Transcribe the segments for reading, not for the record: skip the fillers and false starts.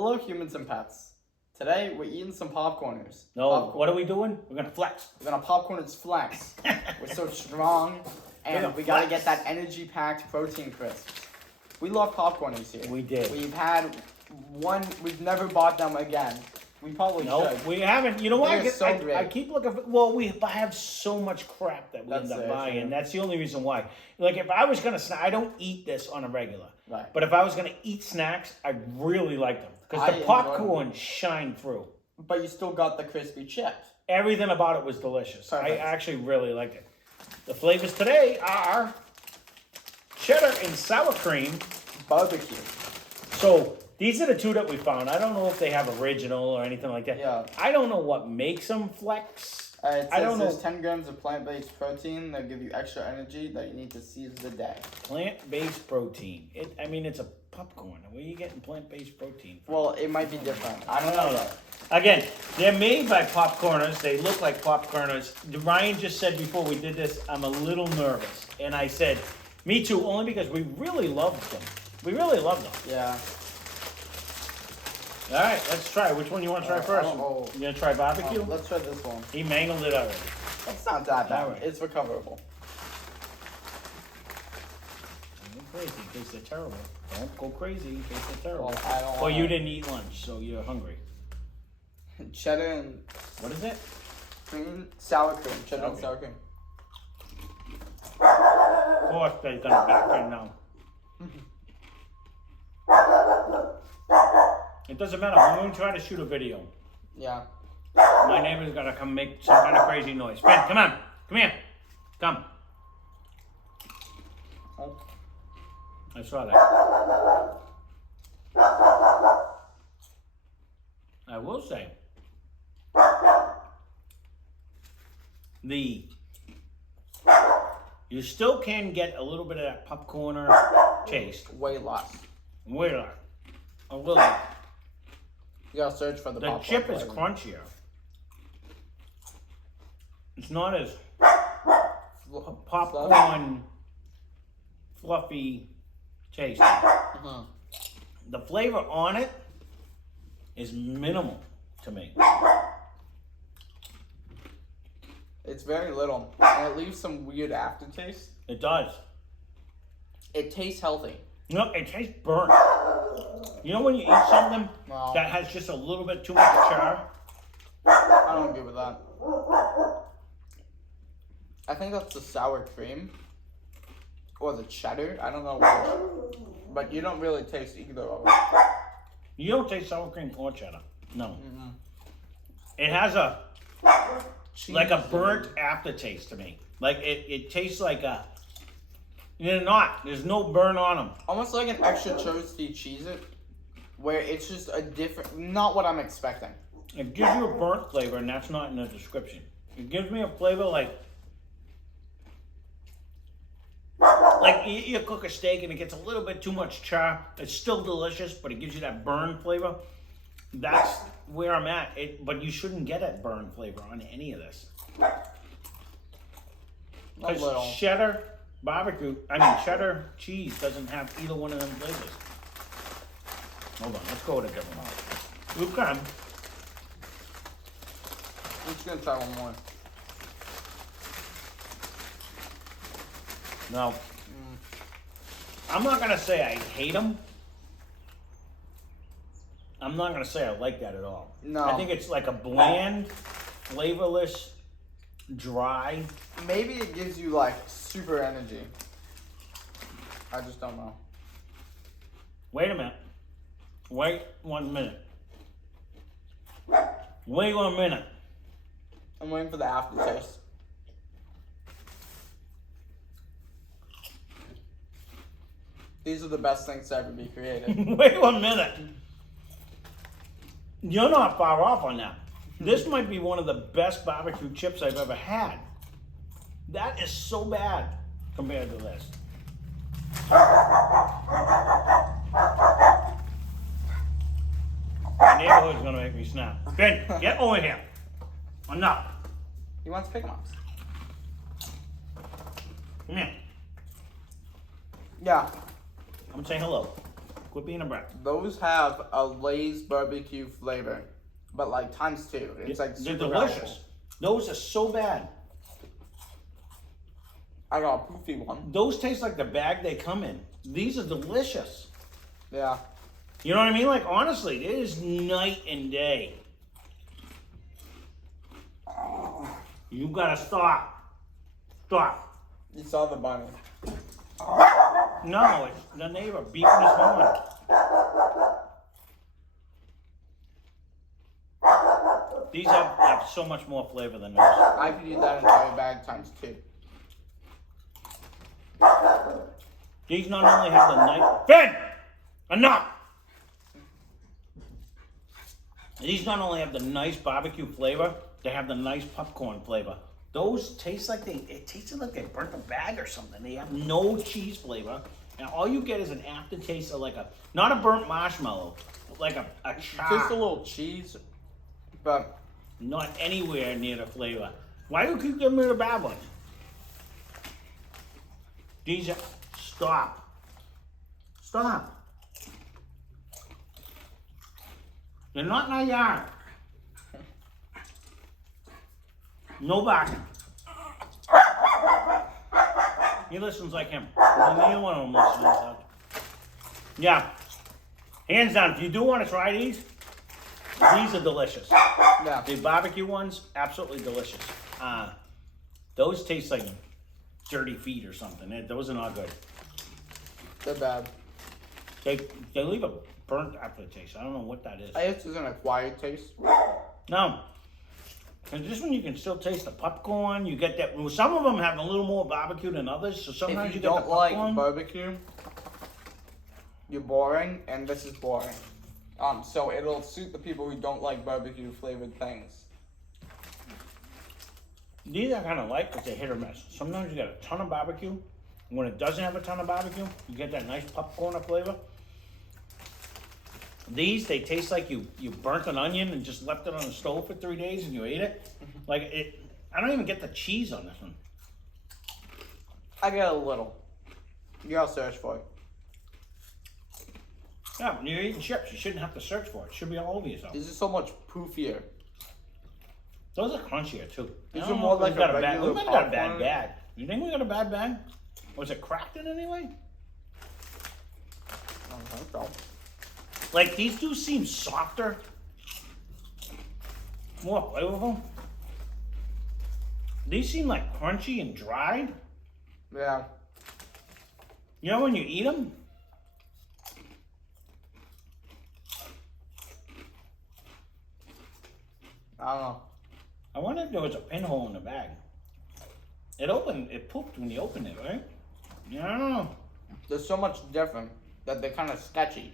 Hello, humans and pets. Today, we're eating some PopCorners. No, Popcorn. what are we doing? We're gonna flex. We're gonna PopCorners flex. We're so strong, and we gotta get that energy-packed protein crisps. We love PopCorners here. We did. We've had one. We've never bought them again. We probably should. We haven't. You know what? I keep looking for. Well, we have so much crap that we end up buying. Yeah. That's the only reason why. Like, if I was gonna snack, I don't eat this on a regular. Right. But if I was gonna eat snacks, I really like them because the popcorn shine through. But you still got the crispy chips. Everything about it was delicious. Perfect. I actually really liked it. The flavors today are cheddar and sour cream, Barbecue. So these are the two that we found. I don't know if they have original or anything like that. Yeah. I don't know what makes them flex. It says I don't know. there's 10 grams of plant-based protein that give you extra energy that you need to seize the day. Plant-based protein. It's a popcorn. Where are you getting plant-based protein from? Well, it might be different. I don't know. Again, they're made by PopCorners. They look like PopCorners. Ryan just said before we did this, I'm a little nervous. And I said, me too, only because we really loved them. We really loved them. Yeah. All right, let's try. Which one you want to try first? You gonna try barbecue? Let's try this one. He mangled it already. It's not that bad. Right. It's recoverable. Don't go crazy in case they're terrible. Don't go crazy in case they're terrible. Well, I don't Well, you didn't eat lunch, so you're hungry. Cheddar and What is it? cream, sour cream. Cheddar and Okay. sour cream. Of course, they're gonna back in now. It doesn't matter. We're going to try to shoot a video. Yeah. My neighbor's gonna come make some kind of crazy noise. Ben, come on. Come here. Come. Oh. I saw that. I will say, you still can get a little bit of that popcorner taste. Way less. Wait a little bit. You gotta search for the The popcorn chip is flavor. crunchier. It's not as popcorn fluffy taste. Mhm. The flavor on it is minimal to me. It's very little, and it leaves some weird aftertaste. It does. It tastes healthy. No, it tastes burnt. You know when you eat something No. that has just a little bit too much char? I don't agree with that. I think that's the sour cream. Or the cheddar. I don't know which. But you don't really taste either of them. You don't taste sour cream or cheddar. No. Mm-hmm. It has a Cheese. like a burnt aftertaste to me. Like it tastes like a. They're not. There's no burn on them. Almost like an extra toasty Cheez-It. Where it's just a different, not what I'm expecting. It gives you a burnt flavor, and that's not in the description. It gives me a flavor like you cook a steak and it gets a little bit too much char. It's still delicious, but it gives you that burn flavor. That's where I'm at. But you shouldn't get that burn flavor on any of this. A Because little. cheddar cheese doesn't have either one of them flavors. Hold on, let's go with a different one. You can. I'm just gonna try one more. No. I'm not going to say I hate them. I'm not going to say I like that at all. No. I think it's like a bland, flavorless, dry. Maybe it gives you like super energy. I just don't know. Wait a minute. Wait 1 minute. Wait 1 minute. I'm waiting for the aftertaste. These are the best things to ever be created. Wait 1 minute. You're not far off on that. This might be one of the best barbecue chips I've ever had. That is so bad compared to this. My neighborhood's gonna make me snap. Ben, get over here. Enough. He wants pick 'em ups. Come here. Yeah. Come say hello. Quit being a brat. Those have a Lay's barbecue flavor, but like times 2. It's like They're super delicious. powerful. Those are so bad. I got a poofy one. Those taste like the bag they come in. These are delicious. Yeah. You know what I mean? Like, honestly, it is night and day. You gotta stop. Stop. You saw the bunny. No, it's the neighbor beeping his horn. These have so much more flavor than those. I could eat that entire bag times 2. These not only have the nice... Finn! Enough! These not only have the nice barbecue flavor, they have the nice popcorn flavor. Those taste like it tasted like they burnt a bag or something. They have no cheese flavor. And all you get is an aftertaste of like not a burnt marshmallow, like a char. Just a little cheese, but Not anywhere near the flavor. Why do you keep giving me the bad ones? These are, stop. Stop. They're not in our yard. No barking. He listens like him. Neither one of them listens like that. Yeah. Hands down, if you do want to try these are delicious. yeah. The barbecue ones, absolutely delicious. Those taste like dirty feet or something. Those are not good. They're bad. They leave a burnt aftertaste. I don't know what that is. I guess it's an acquired taste. No. And this one you can still taste the popcorn. You get that. Well, some of them have a little more barbecue than others. So sometimes If you get the don't like popcorn. barbecue, you're boring, and this is boring. So it'll suit the people who don't like barbecue flavored things. These I kind of like because they hit or miss. Sometimes you get a ton of barbecue. When it doesn't have a ton of barbecue, you get that nice popcorn flavor. These, they taste like you burnt an onion and just left it on the stove for 3 days and you ate it. Like it, I don't even get the cheese on this one. I get a little. You gotta search for it. Yeah, when you're eating chips, you shouldn't have to search for it. It should be all over yourself. This is so much poofier. Those are crunchier too. These I are don't know more if like we got a bad. regular We might have got a bad popcorn. bag. You think we got a bad bag? Was it cracked in any way? I don't think so. Like these do seem softer, more flavorful. These seem like crunchy and dried. Yeah. You know when you eat them? I don't know. I wonder if there was a pinhole in the bag. It pooped when you opened it, right? Yeah, I don't know. They're so much different that they're kind of sketchy.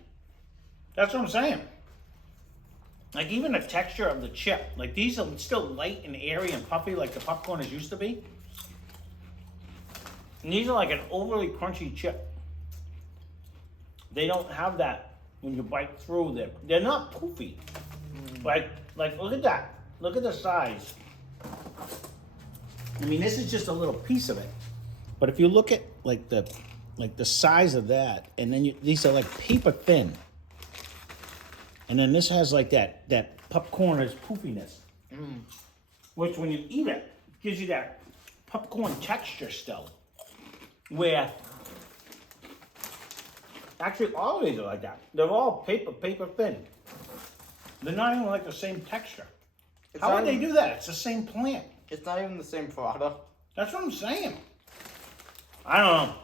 That's what I'm saying. Like even the texture of the chip, like these are still light and airy and puffy like the popcorners used to be. And these are like an overly crunchy chip. They don't have that when you bite through them. They're not poofy. Like look at that. Look at the size. I mean, this is just a little piece of it. But if you look at like the size of that, and then these are like paper thin. And then this has like that popcorner's poofiness. Which when you eat it, gives you that popcorn texture still. Where actually all of these are like that. They're all paper thin. They're not even like the same texture. How would they do that? It's the same plant. It's not even the same product. That's what I'm saying. I don't know.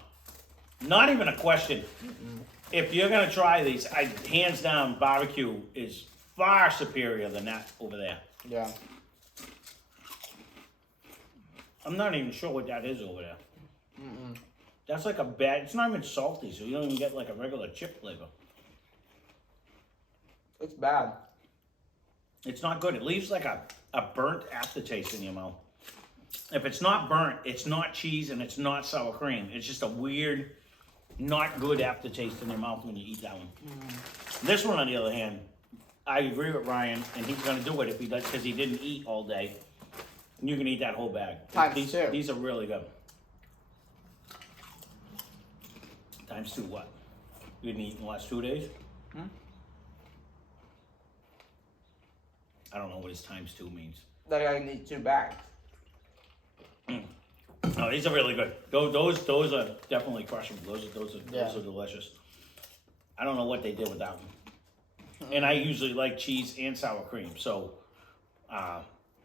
Not even a question. If you're gonna try these, hands down, barbecue is far superior than that over there. Yeah. I'm not even sure what that is over there. That's like a bad. It's not even salty, so you don't even get like a regular chip flavor. It's bad. It's not good. It leaves like a burnt aftertaste in your mouth. If it's not burnt, it's not cheese and it's not sour cream. It's just a weird, not good aftertaste in your mouth when you eat that one. This one, on the other hand, I agree with Ryan, and he's gonna do it if he does, because he didn't eat all day. You can eat that whole bag. Times 2. These are really good. Times 2 what? You didn't eat in the last 2 days? Hmm? I don't know what his times 2 means. That I need 2 bags. No, these are really good. Those are definitely crushable. Those are delicious. I don't know what they did with that one. And I usually like cheese and sour cream, so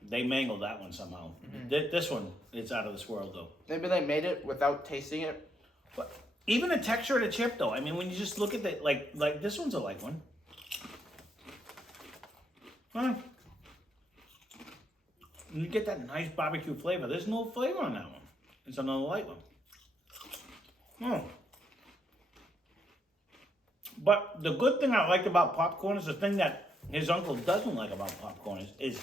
they mangled that one somehow. This one is out of this world, though. Maybe they made it without tasting it. But even the texture of the chip, though. I mean, when you just look at the like this one's a light one. You get that nice barbecue flavor. There's no flavor on that one. It's another light one. But the good thing I like about popcorn is the thing that his uncle doesn't like about popcorn is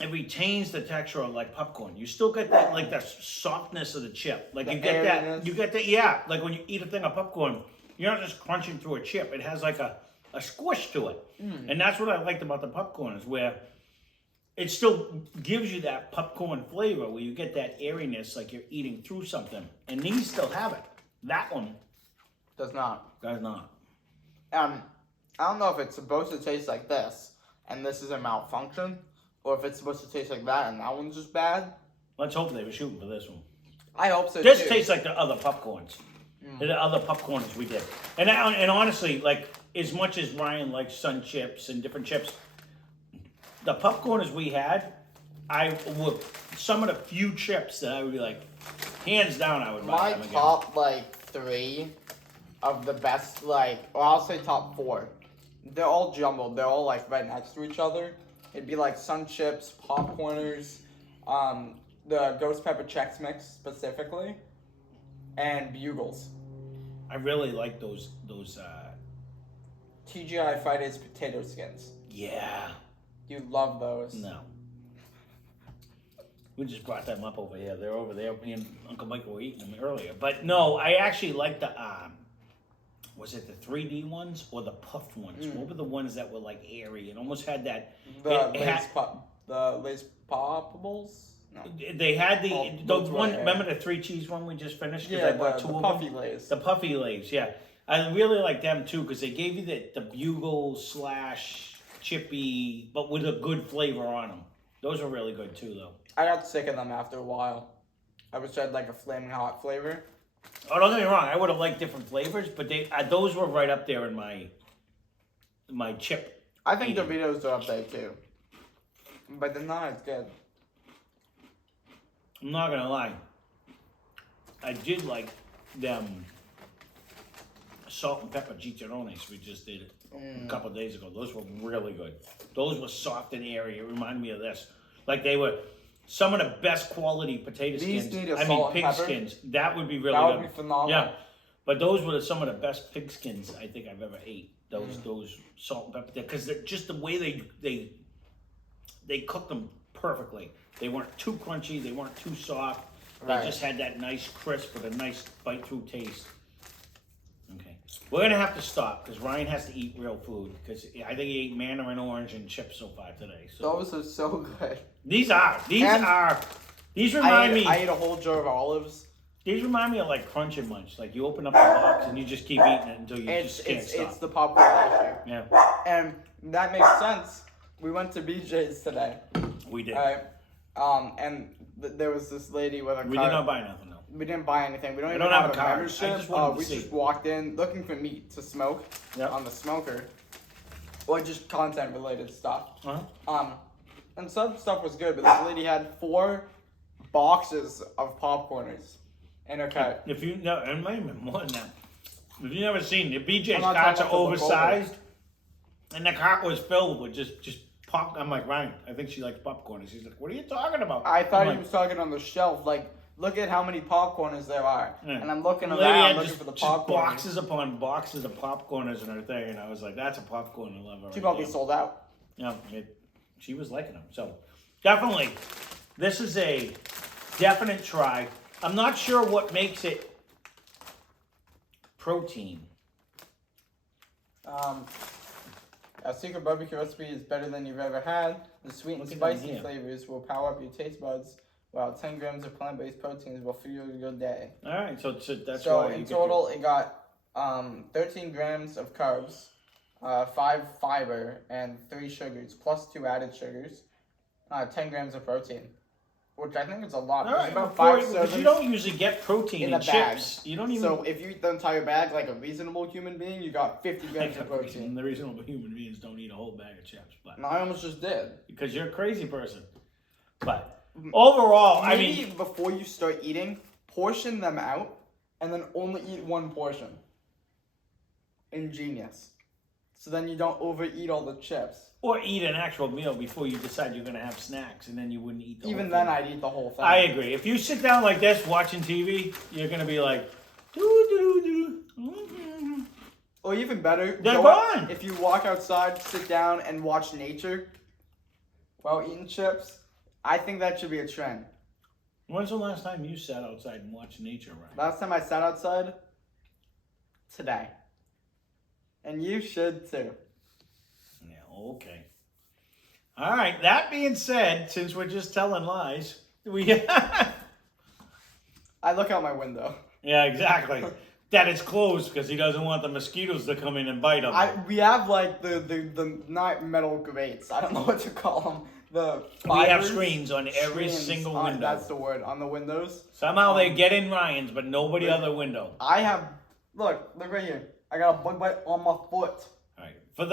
it retains the texture of like popcorn. You still get that like that softness of the chip. Like you get that, yeah. Like when you eat a thing of popcorn, you're not just crunching through a chip. It has like a squish to it. And that's what I liked about the popcorn is where it still gives you that popcorn flavor where you get that airiness like you're eating through something. And these still have it. That one does not. Does not. I don't know if it's supposed to taste like this and this is a malfunction, or if it's supposed to taste like that and that one's just bad. Let's hope they were shooting for this one. I hope so This too. tastes like the other popcorns. The other popcorns we did. And honestly, like, as much as Ryan likes Sun Chips and different chips, the popcorners we had, I would, some of the few chips that I would be like, hands down, I would buy My them again. top, like, 3 of the best, like, or I'll say top 4. They're all jumbled. They're all, like, right next to each other. It'd be, like, Sun Chips, PopCorners, the Ghost Pepper Chex Mix, specifically, and Bugles. I really like those TGI Fridays potato skins. yeah. You love those. No. We just brought them up over here. They're over there. Me and Uncle Michael were eating them earlier. But no, I actually like the, was it the 3D ones or the puffed ones? What were the ones that were like airy and almost had that? The Lay's Poppables? No. They had the one. right, Remember the 3 cheese one we just finished? Yeah, I bought the 2 of Puffy them. Lays. The Puffy Lays, yeah. I really like them too because they gave you the bugle / chippy, but with a good flavor on them. Those are really good too, though. I got sick of them after a while. I wish I had like a flaming hot flavor. Oh, don't get me wrong. I would have liked different flavors, but those were right up there in my chip. I think eating. Doritos are up there too, but they're not as good. I'm not gonna lie. I did like them salt and pepper chicharrones we just did a couple of days ago. Those were really good. Those were soft and airy. It reminded me of this. Like they were some of the best quality potato These skins. need a I mean salt and pig pepper. skins. That would be really That good. would be phenomenal. Yeah. But those were some of the best pig skins I think I've ever ate. Those salt and pepper, because just the way they cooked them perfectly. They weren't too crunchy. They weren't too soft. They just had that nice crisp with a nice bite through taste. Okay, we're gonna have to stop because Ryan has to eat real food because I think he ate mandarin orange and chips so far today. So Those are so good. these remind me. I ate a whole jar of olives. These remind me of like Crunch and Munch. Like you open up the box and you just keep eating it until you just can't stop. It's the popcorn issue. Yeah, And that makes sense. We went to BJ's today. we did. And there was this lady with a cart. We did not buy nothing though. We didn't buy anything. We don't I even don't have have a a card. membership. I just wanted to We see. just walked in looking for meat to smoke on the smoker, or just content related stuff. And some stuff was good, but this lady had 4 boxes of popcorners in her cart. If you know, and maybe more than that. If you never seen the BJ's I'm not carts are talking about the oversized, and the cart was filled with just pop. I'm like, Ryan, I think she likes popcorn. And she's like, what are you talking about? I thought I'm he like, was talking on the shelf, like, look at how many popcorners there are. Yeah. And I'm looking the lady around had looking just, for the just popcorn. boxes upon boxes of popcorners in her thing, and I was like, that's a popcorn lover. She right probably there. sold out. Yeah, she was liking them. So definitely, this is a definite try. I'm not sure what makes it protein. Our secret barbecue recipe is better than you've ever had. The sweet and Look at them spicy here. flavors will power up your taste buds Wow, 10 grams of plant-based proteins will fuel your day. All right, so that's So why in total, it got 13 grams of carbs, 5 fiber, and 3 sugars, plus 2 added sugars, 10 grams of protein, which I think is a lot. All There's right, about before, 5 because servings you don't usually get protein in in a bag. chips. You don't even. So if you eat the entire bag like a reasonable human being, you got 50 grams of protein. The reasonable human beings don't eat a whole bag of chips, but And I almost just did. because you're a crazy person. But overall, I Maybe mean, before you start eating, portion them out, and then only eat one portion. Ingenious. So then you don't overeat all the chips. or eat an actual meal before you decide you're going to have snacks, and then you wouldn't eat the Even whole then, thing. I'd eat the whole thing. I agree. If you sit down like this watching TV, you're going to be like, Or even better, they're gone. if you walk outside, sit down, and watch nature while eating chips, I think that should be a trend. When's the last time you sat outside and watched nature, Ryan? Last time I sat outside, today. And you should too. Yeah, okay. All right, that being said, since we're just telling lies, we... I look out my window. Yeah, exactly. That it's closed because he doesn't want the mosquitoes to come in and bite him. We have like the not metal grates. I don't know what to call them. The We have fibers? screens on every Screens single on- window. That's the word, on the windows. Somehow they get in Ryan's, but nobody other window. I have, look right here. I got a bug bite on my foot. All right. For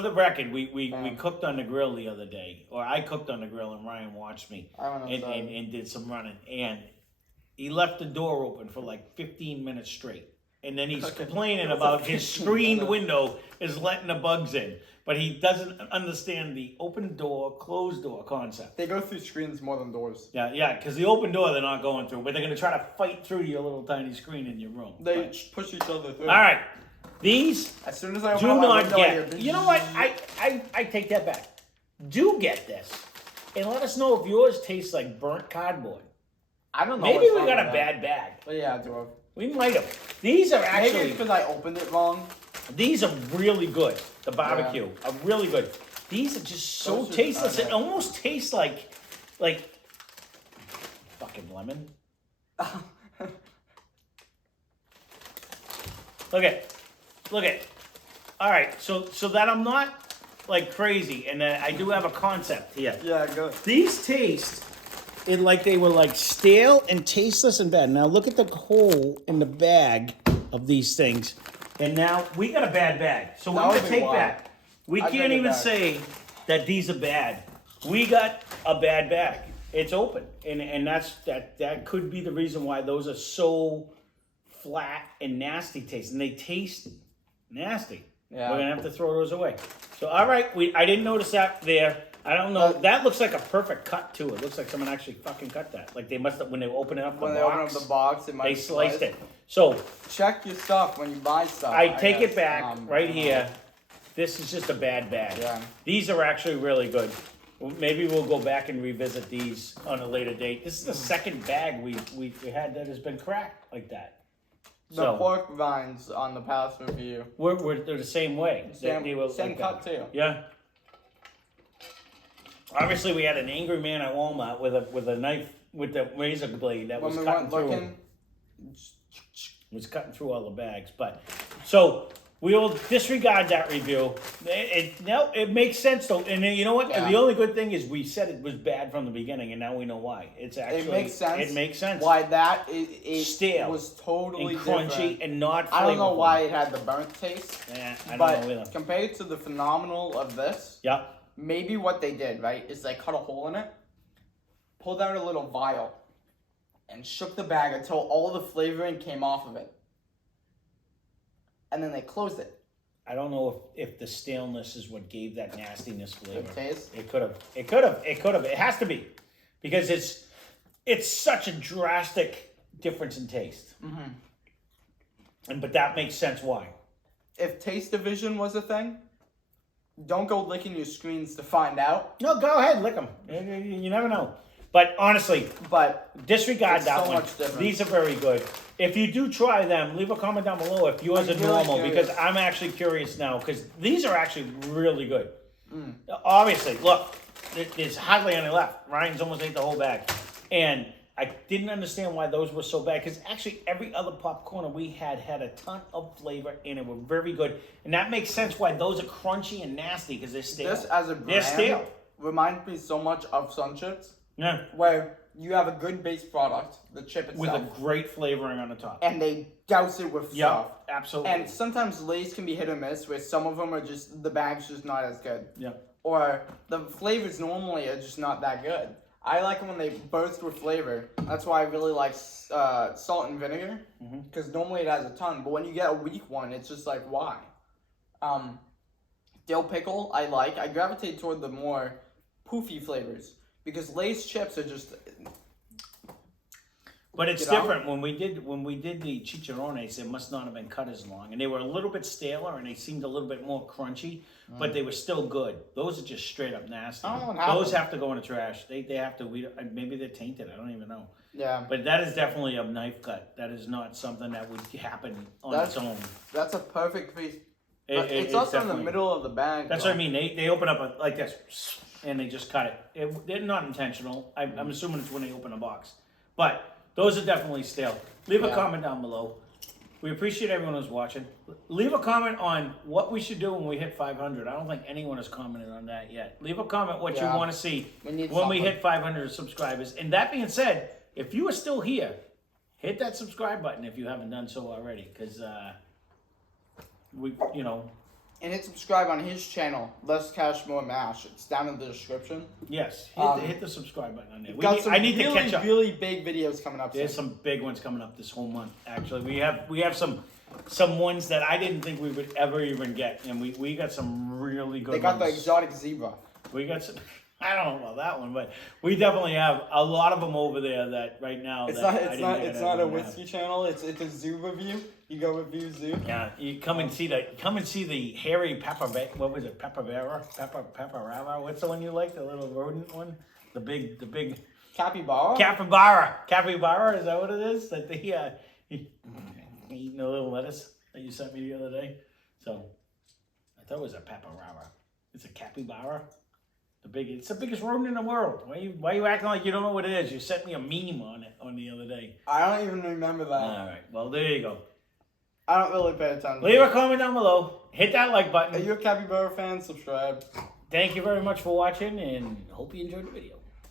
the record, we cooked on the grill the other day, or I cooked on the grill, and Ryan watched me I went outside. and did some running, and he left the door open for like 15 minutes straight. And then he's complaining about his screened window is letting the bugs in. But he doesn't understand the open door, closed door concept. They go through screens more than doors. Yeah, because the open door they're not going through, but they're going to try to fight through your little tiny screen in your room. They push each other through. All right. These As soon as I open do up my not window, get. You know what? I take that back. Do get this. And let us know if yours tastes like burnt cardboard. I don't know. Maybe what's we wrong got a with bad bag. that. But yeah, I do have. We might have. These are Maybe actually, it's because I opened it wrong. these are really good. The barbecue are really good. These are just so Those are- tasteless. okay. It almost tastes like fucking lemon. Look at. All right, so that I'm not like crazy, and I do have a concept here. Yeah, good. These taste like they were like stale and tasteless and bad. Now look at the hole in the bag of these things, and now we got a bad bag. So we're That gonna would be take wild. that. We I'd can't take it even back. say that these are bad. We got a bad bag. It's open, and that could be the reason why those are so flat and nasty taste, and they taste nasty. Yeah. We're gonna have to throw those away. So all right, I didn't notice that there. I don't know. That looks like a perfect cut too. It looks like someone actually fucking cut that. Like they must have when they open up the When they box. open up the box, it might They be sliced it. So Check your stuff when you buy stuff. I take guess. it back right I don't here. know. This is just a bad bag. Yeah. These are actually really good. Maybe we'll go back and revisit these on a later date. This is the second bag we had that has been cracked like that. The pork rinds on the past review. They're the same way. They were Same like cut that. too. Yeah. Obviously, we had an angry man at Walmart with a knife with the razor blade that When was we cutting went through. looking, Was cutting through all the bags. But so we will disregard that review. It makes sense though, and you know what? Yeah. The only good thing is we said it was bad from the beginning, and now we know why. It's actually it makes sense. It makes sense. Why that it Stale was totally and crunchy different. and not flavorful. I don't know why it had the burnt taste. Yeah, I don't but know either. compared to the phenomenal of this, Yeah. maybe what they did, right, is they cut a hole in it, pulled out a little vial, and shook the bag until all the flavoring came off of it. And then they closed it. I don't know if the staleness is what gave that nastiness flavor. Good taste? It could have. It has to be. Because it's such a drastic difference in taste. Mm-hmm. But that makes sense why. If taste division was a thing, don't go licking your screens to find out. No, go ahead, lick them. You never know. But honestly, But disregard It's that so one. much different. These are very good. If you do try them, leave a comment down below if yours I'm are really normal, curious. because I'm actually curious now, because these are actually really good. Mm. Obviously, look, there's hardly any left. Ryan's almost ate the whole bag. And I didn't understand why those were so bad, because actually every other popcorn we had a ton of flavor and it were very good. And that makes sense why those are crunchy and nasty, because they're stale. This as a brand they're stale. Reminds me so much of Sun Chips. Yeah. Where you have a good base product, the chip itself. With a great flavoring on the top. And they douse it with stuff. Absolutely. And sometimes Lay's can be hit or miss, where some of them are just, the bag's just not as good. Yeah. Or the flavors normally are just not that good. I like them when they burst with flavor. That's why I really like salt and vinegar, because normally it has a ton. But when you get a weak one, it's just like, why? Dill pickle, I like. I gravitate toward the more poofy flavors, because Lay's chips are just. But it's different. When we did the chicharrones, they must not have been cut as long, and they were a little bit staler, and they seemed a little bit more crunchy, but they were still good. Those are just straight up nasty. Those have to go in the trash. They have to. Maybe they're tainted. I don't even know. Yeah. But that is definitely a knife cut. That is not something that would happen on its own. That's a perfect piece. It's also in the middle of the bag. That's what I mean. They open up like this, and they just cut it. They're not intentional. I'm assuming it's when they open a box, but. Those are definitely stale. Leave a comment down below. We appreciate everyone who's watching. Leave a comment on what we should do when we hit 500. I don't think anyone has commented on that yet. Leave a comment what you want to see when we hit 500 subscribers. And that being said, if you are still here, hit that subscribe button if you haven't done so already. Because, And hit subscribe on his channel, Less Cash More Mash. It's down in the description. Yes, hit the subscribe button on there. I need to catch up. Really big videos coming up. There's some big ones coming up this whole month. Actually, we have some ones that I didn't think we would ever even get, and we got some really good. They got ones. the exotic zebra. We got some. I don't know about that one, but we definitely have a lot of them over there that right now. It's not a whiskey channel. It's a zoo review. You go review zoo. Yeah, you come and see the hairy pepper. What was it? Pepperara. What's the one you like? The little rodent one. The big. Capybara. Capybara. Is that what it is? That they eating a little lettuce that you sent me the other day. So I thought it was a pepperara. It's a capybara. It's the biggest rodent in the world. Why you acting like you don't know what it is? You sent me a meme on the other day. I don't even remember that. All right. Well, there you go. I don't really pay attention. Leave a comment down below. Hit that like button. Are you a capybara fan? Subscribe. Thank you very much for watching, and hope you enjoyed the video.